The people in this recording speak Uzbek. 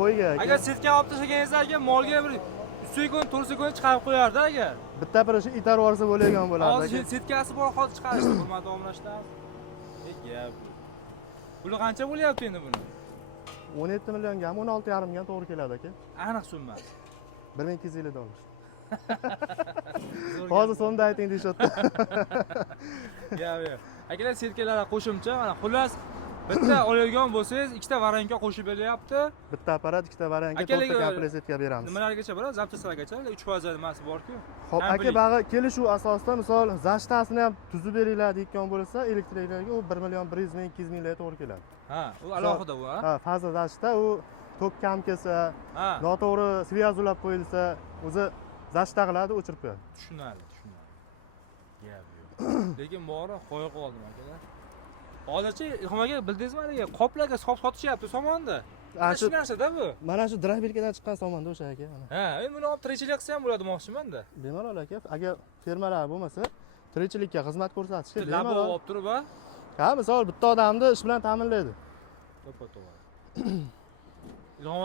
qo'yga aka. Agar setga olib tashlaganingizda molga bir 3 sekund, 4 sekund chiqarib qo'yardi agar. Bitta bir shu itarib yuborsa bo'ladigan bo'lardi Hozir aka. setkasi bor hozir chiqarishdi, hurmatli obunachilar. Gap. Puli qancha bo'lyapti endi buni? 17 millionga, 16,5 ga to'g'ri keladi aka. Aniq summa. $1250. Hozir so'mda ayting deyapti. Gap yo'q. Akalar setkalarga qo'shimcha, mana xullas bitta oladigan bo'lsangiz, ikkita variantga qo'shib beryapti. Bitta apparat, ikkita variantga to'rtta komplektsiya beramiz. Nimalargacha bo'ladi? Zapchastlargacha 3% nimasi bor-ku. Xo'p, aka bag'i kelishuv asosida misol zashtasini ham tuzib beringlar deyotgan bo'lsa, elektriklarga u 1,1 million 200 mingga to'g'ri keladi. Ha, u alohida u, ha? Ha, faza zashta u tok kam kelsa, Ha. noto'g'ri svyazulab qo'yilsa, o'zi zashta qiladi, o'chirib qo'yadi. Tushunarli. Gap yo'q. Lekin bori qo'ya qoldim akalar. Hozircha Ilhom aka bildingizmi haligi qoplarga sotishyapti somonda. Ana shu narsa-da bu. Mana shu drayverkadan chiqqan somonda o'sha aka. Ha, buni olib tirikchilik qilsa ham bo'ladi demoqchiman-da. Bemalol aka, agar fermalar bo'lmasa, tirikchilikka xizmat ko'rsatishga Labo bemalol. olib turib, ha? Ha, misol bitta odamni ish bilan ta'minlaydi. To'ppa-to'g'ri. Ilhom